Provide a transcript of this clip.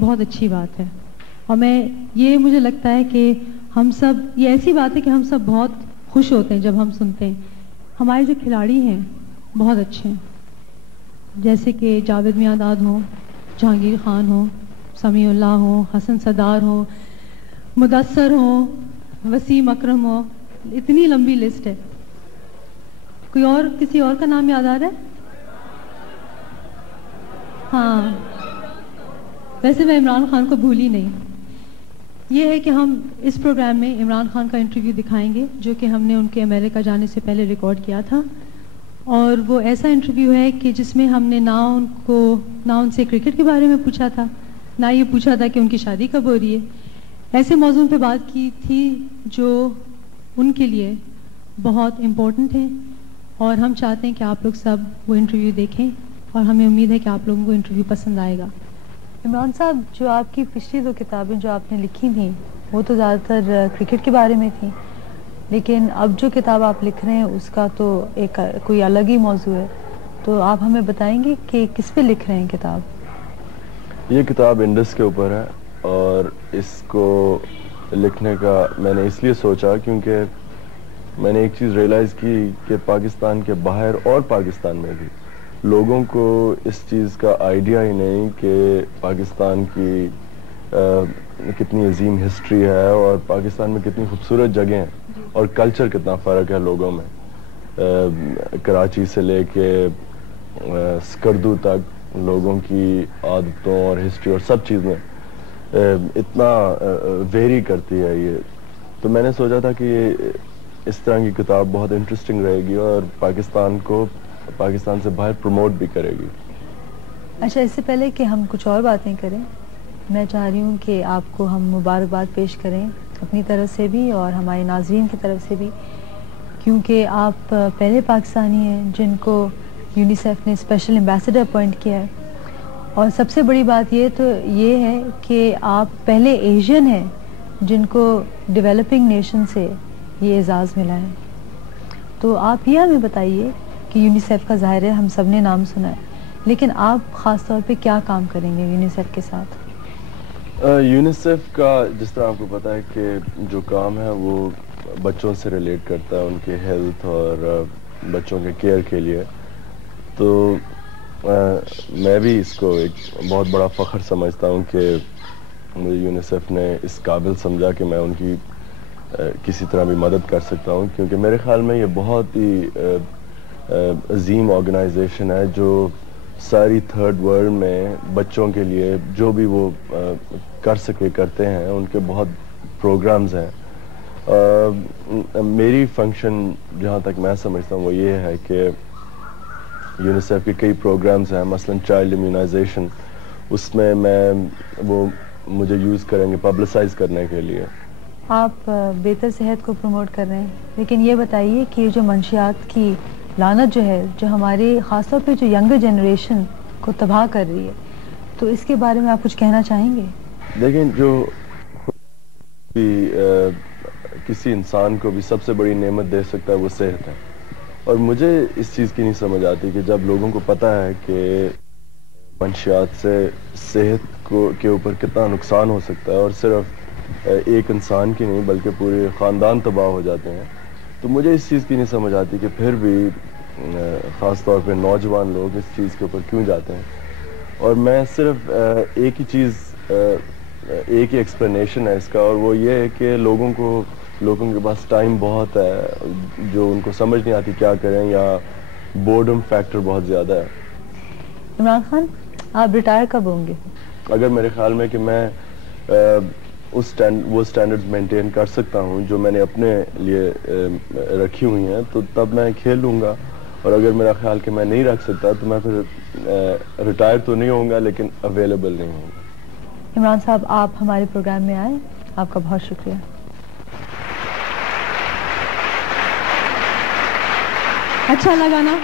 بہت اچھی بات ہے، اور یہ مجھے لگتا ہے کہ ہم سب، یہ ایسی بات ہے کہ ہم سب بہت خوش ہوتے ہیں جب ہم سنتے ہیں ہمارے جو کھلاڑی ہیں بہت اچھے ہیں، جیسے کہ جاوید میاں ہوں، جہانگیر خان ہوں، سمیع اللہ ہوں، حسن صدار ہوں، مدثر ہوں، وسیم اکرم ہو، اتنی لمبی لسٹ ہے. کوئی اور، کسی اور کا نام یاد آ رہا ہے؟ ہاں، ویسے میں عمران خان کو بھولی نہیں. یہ ہے کہ ہم اس پروگرام میں عمران خان کا انٹرویو دکھائیں گے جو کہ ہم نے ان کے امریکہ جانے سے پہلے ریکارڈ کیا تھا، اور وہ ایسا انٹرویو ہے کہ جس میں ہم نے نہ ان سے کرکٹ کے بارے میں پوچھا تھا، نہ یہ پوچھا تھا کہ ان کی شادی کب ہو رہی ہے. ایسے موضوع پہ بات کی تھی جو ان کے لیے بہت امپورٹنٹ ہیں، اور ہم چاہتے ہیں کہ آپ لوگ سب وہ انٹرویو دیکھیں، اور ہمیں امید ہے کہ آپ لوگوں کو انٹرویو پسند آئے گا. عمران صاحب، جو آپ کی پچھلی 2 کتابیں جو آپ نے لکھی تھیں وہ تو زیادہ تر کرکٹ کے بارے میں تھیں، لیکن اب جو کتاب آپ لکھ رہے ہیں اس کا تو ایک کوئی الگ ہی موضوع ہے، تو آپ ہمیں بتائیں گے کہ کس پہ لکھ رہے ہیں کتاب؟ یہ کتاب انڈس کے اوپر ہے، اور اس کو لکھنے کا میں نے اس لیے سوچا کیونکہ میں نے ایک چیز ریئلائز کی کہ پاکستان کے باہر اور پاکستان میں بھی لوگوں کو اس چیز کا آئیڈیا ہی نہیں کہ پاکستان کی کتنی عظیم ہسٹری ہے، اور پاکستان میں کتنی خوبصورت جگہیں ہیں، اور کلچر کتنا فرق ہے لوگوں میں. کراچی سے لے کے سکردو تک لوگوں کی عادتوں اور ہسٹری اور سب چیزیں اتنا ویری کرتی ہے یہ. تو میں نے سوچا تھا کہ یہ اس طرح کی کتاب بہت انٹرسٹنگ رہے گی اور پاکستان کو پاکستان سے باہر پروموٹ بھی کرے گی. اچھا، اس سے پہلے کہ ہم کچھ اور باتیں کریں، میں چاہ رہی ہوں کہ آپ کو ہم مبارکباد پیش کریں اپنی طرف سے بھی اور ہمارے ناظرین کی طرف سے بھی، کیونکہ آپ پہلے پاکستانی ہیں جن کو یونیسیف نے اسپیشل ایمبیسڈر اپوائنٹ کیا ہے، اور سب سے بڑی بات یہ ہے کہ آپ پہلے ایشین ہیں جن کو ڈیولپنگ نیشن سے یہ اعزاز ملا ہے. تو آپ یہ ہمیں بتائیے کہ یونیسیف کا ظاہر ہے ہم سب نے نام سنا ہے، لیکن آپ خاص طور پہ کیا کام کریں گے یونیسیف کے ساتھ؟ یونیسیف کا جس طرح آپ کو پتہ ہے کہ جو کام ہے وہ بچوں سے ریلیٹ کرتا ہے، ان کے ہیلتھ اور بچوں کے کیئر کے لیے. تو میں بھی اس کو ایک بہت بڑا فخر سمجھتا ہوں کہ مجھے یونیسیف نے اس قابل سمجھا کہ میں ان کی کسی طرح بھی مدد کر سکتا ہوں، کیونکہ میرے خیال میں یہ بہت ہی عظیم آرگنائزیشن ہے جو ساری تھرڈ ورلڈ میں بچوں کے لیے جو بھی وہ کر سکے کرتے ہیں. ان کے بہت پروگرامز ہیں. میری فنکشن جہاں تک میں سمجھتا ہوں وہ یہ ہے کہ یونیسیف کے کئی پروگرامز ہیں، مثلا چائلڈ امیونائزیشن، اس میں وہ مجھے یوز کریں گے پبلسائز کرنے کے لیے. آپ بہتر صحت کو پروموٹ کر رہے ہیں، لیکن یہ بتائیے کہ جو منشیات کی لعنت جو ہے، جو ہماری خاص طور پہ جو ینگر جنریشن کو تباہ کر رہی ہے، تو اس کے بارے میں آپ کچھ کہنا چاہیں گے؟ دیکھیں، جو کسی انسان کو بھی سب سے بڑی نعمت دے سکتا ہے وہ صحت ہے، اور مجھے اس چیز کی نہیں سمجھ آتی کہ جب لوگوں کو پتہ ہے کہ منشیات سے صحت کے اوپر کتنا نقصان ہو سکتا ہے، اور صرف ایک انسان کی نہیں بلکہ پورے خاندان تباہ ہو جاتے ہیں، تو مجھے اس چیز کی نہیں سمجھ آتی کہ پھر بھی خاص طور پہ نوجوان لوگ اس چیز کے اوپر کیوں جاتے ہیں. اور میں صرف ایک ہی ایکسپلینیشن ہے اس کا، اور وہ یہ ہے کہ لوگوں کے پاس ٹائم بہت ہے جو ان کو سمجھ نہیں آتی کیا کریں، یا بورڈم فیکٹر بہت زیادہ ہے. عمران خان، آپ ریٹائر کب ہوں گے؟ اگر میرے خیال میں کہ میں وہ سٹینڈرڈز مینٹین کر سکتا ہوں جو میں نے اپنے لیے رکھی ہوئی ہیں تو تب میں کھیل لوں گا، اور اگر میرا خیال کہ میں نہیں رکھ سکتا تو میں پھر ریٹائر تو نہیں ہوں گا لیکن اویلیبل نہیں ہوں گا. عمران صاحب، آپ ہمارے پروگرام میں آئے، آپ کا بہت شکریہ. اچھا لگا نا؟